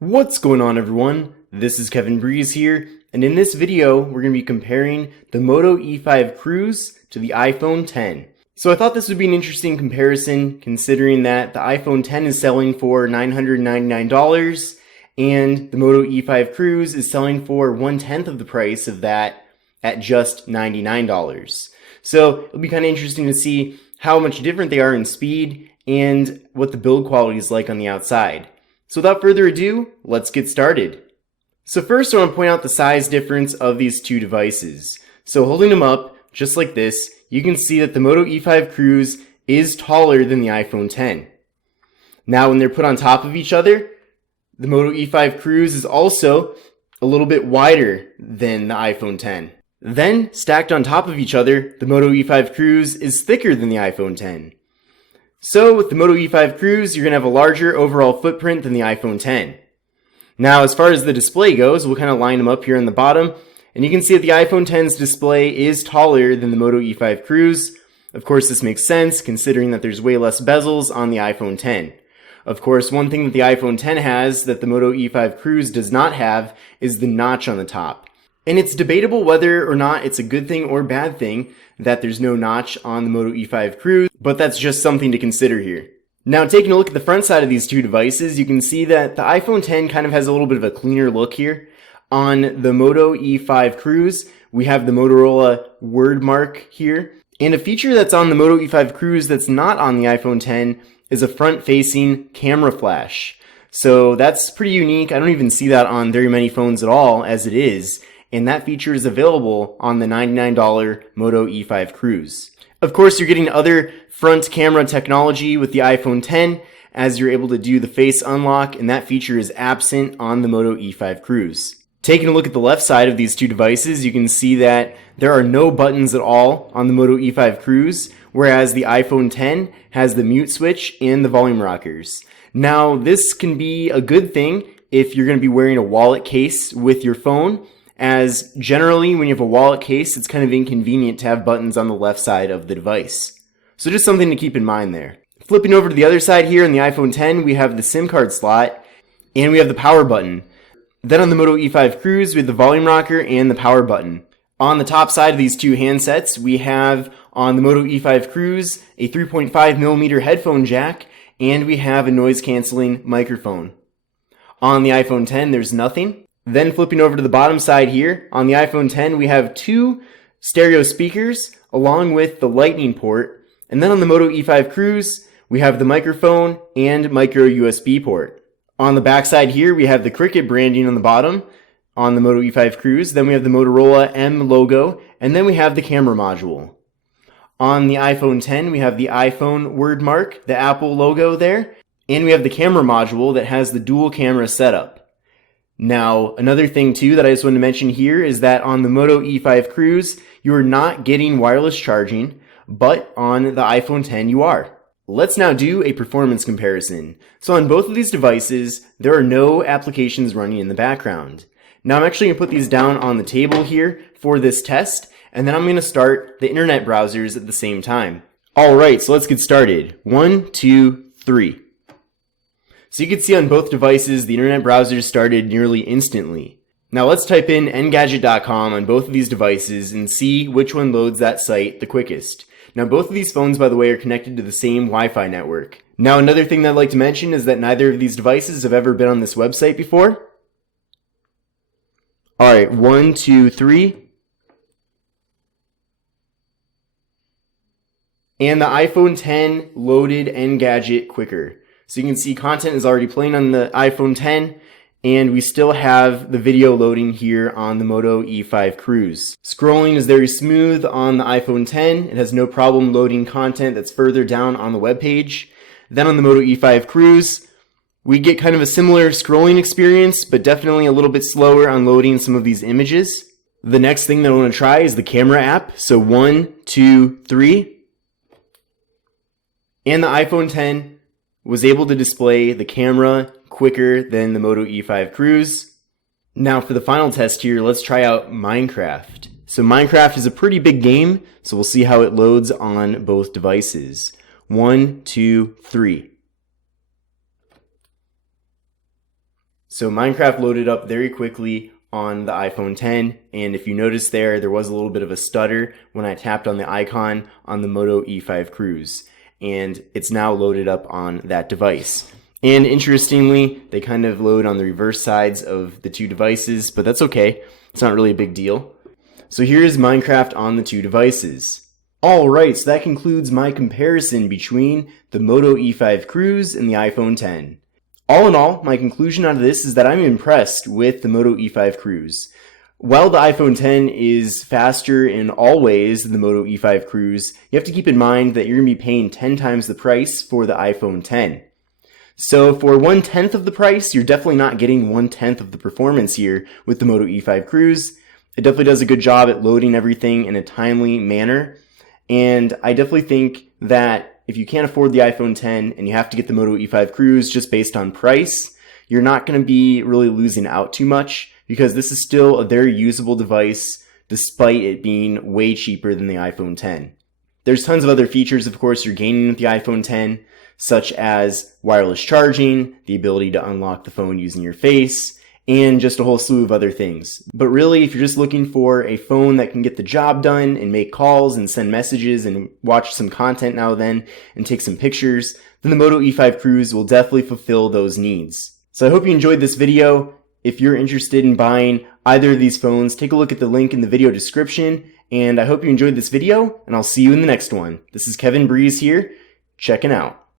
What's going on, everyone? This is Kevin Breeze here, and in this video we're going to be comparing the Moto E5 Cruise to the iPhone X. So I thought this would be an interesting comparison considering that the iPhone X is selling for $999 and the Moto E5 Cruise is selling for 1/10 of the price of that at just $99. So it'll be kind of interesting to see how much different they are in speed and what the build quality is like on the outside. So without further ado, let's get started. So first I want to point out the size difference of these two devices. So holding them up, just like this, you can see that the Moto E5 Cruise is taller than the iPhone X. Now when they're put on top of each other, the Moto E5 Cruise is also a little bit wider than the iPhone X. Then, stacked on top of each other, the Moto E5 Cruise is thicker than the iPhone X. So with the Moto E5 Cruise, you're going to have a larger overall footprint than the iPhone X. Now, as far as the display goes, we'll kind of line them up here on the bottom, and you can see that the iPhone X's display is taller than the Moto E5 Cruise. Of course, this makes sense considering that there's way less bezels on the iPhone X. Of course, one thing that the iPhone X has that the Moto E5 Cruise does not have is the notch on the top. And it's debatable whether or not it's a good thing or bad thing that there's no notch on the Moto E5 Cruise, but that's just something to consider here. Now, taking a look at the front side of these two devices, you can see that the iPhone X kind of has a little bit of a cleaner look here. On the Moto E5 Cruise, we have the Motorola word mark here. And a feature that's on the Moto E5 Cruise that's not on the iPhone X is a front-facing camera flash. So that's pretty unique. I don't even see that on very many phones at all as it is. And that feature is available on the $99 Moto E5 Cruise. Of course, you're getting other front camera technology with the iPhone X as you're able to do the face unlock, and that feature is absent on the Moto E5 Cruise. Taking a look at the left side of these two devices, you can see that there are no buttons at all on the Moto E5 Cruise, whereas the iPhone X has the mute switch and the volume rockers. Now, this can be a good thing if you're going to be wearing a wallet case with your phone, as generally when you have a wallet case, it's kind of inconvenient to have buttons on the left side of the device. So just something to keep in mind there. Flipping over to the other side here on the iPhone X, we have the SIM card slot and we have the power button. Then on the Moto E5 Cruise, we have the volume rocker and the power button. On the top side of these two handsets, we have on the Moto E5 Cruise a 3.5mm headphone jack, and we have a noise canceling microphone. On the iPhone X, there's nothing. Then flipping over to the bottom side here, on the iPhone X, we have two stereo speakers along with the lightning port. And then on the Moto E5 Cruise, we have the microphone and micro USB port. On the back side here, we have the Cricket branding on the bottom on the Moto E5 Cruise. Then we have the Motorola M logo, and then we have the camera module. On the iPhone X, we have the iPhone word mark, the Apple logo there, and we have the camera module that has the dual camera setup. Now, another thing too that I just wanted to mention here is that on the Moto E5 Cruise, you are not getting wireless charging, but on the iPhone X you are. Let's now do a performance comparison. So on both of these devices, there are no applications running in the background. Now I'm actually going to put these down on the table here for this test, and then I'm going to start the internet browsers at the same time. Alright, so let's get started. 1, 2, 3. So you can see on both devices, the internet browsers started nearly instantly. Now let's type in engadget.com on both of these devices and see which one loads that site the quickest. Now both of these phones, by the way, are connected to the same Wi-Fi network. Now another thing that I'd like to mention is that neither of these devices have ever been on this website before. Alright, 1, 2, 3. And the iPhone X loaded Engadget quicker. So you can see content is already playing on the iPhone X, and we still have the video loading here on the Moto E5 Cruise. Scrolling is very smooth on the iPhone X. It has no problem loading content that's further down on the web page. Then on the Moto E5 Cruise, we get kind of a similar scrolling experience, but definitely a little bit slower on loading some of these images. The next thing that I want to try is the camera app. So 1, 2, 3. And the iPhone X was able to display the camera quicker than the Moto E5 Cruise. Now for the final test here, let's try out Minecraft. So Minecraft is a pretty big game, so we'll see how it loads on both devices. 1, 2, 3. So Minecraft loaded up very quickly on the iPhone 10, and if you notice there was a little bit of a stutter when I tapped on the icon on the Moto E5 Cruise, and it's now loaded up on that device. And interestingly, they kind of load on the reverse sides of the two devices, but that's okay. It's not really a big deal. So here's Minecraft on the two devices. Alright, so that concludes my comparison between the Moto E5 Cruise and the iPhone 10. All in all, my conclusion out of this is that I'm impressed with the Moto E5 Cruise. While the iPhone 10 is faster in all ways than the Moto E5 Cruise, you have to keep in mind that you're going to be paying 10 times the price for the iPhone 10. So for 1/10 of the price, you're definitely not getting 1/10 of the performance here with the Moto E5 Cruise. It definitely does a good job at loading everything in a timely manner. And I definitely think that if you can't afford the iPhone 10 and you have to get the Moto E5 Cruise just based on price, you're not going to be really losing out too much because this is still a very usable device despite it being way cheaper than the iPhone 10. There's tons of other features, of course, you're gaining with the iPhone 10, such as wireless charging, the ability to unlock the phone using your face, and just a whole slew of other things. But really, if you're just looking for a phone that can get the job done and make calls and send messages and watch some content now and then and take some pictures, then the Moto E5 Cruise will definitely fulfill those needs. So I hope you enjoyed this video. If you're interested in buying either of these phones, take a look at the link in the video description, and I hope you enjoyed this video, and I'll see you in the next one. This is Kevin Breeze here, checking out.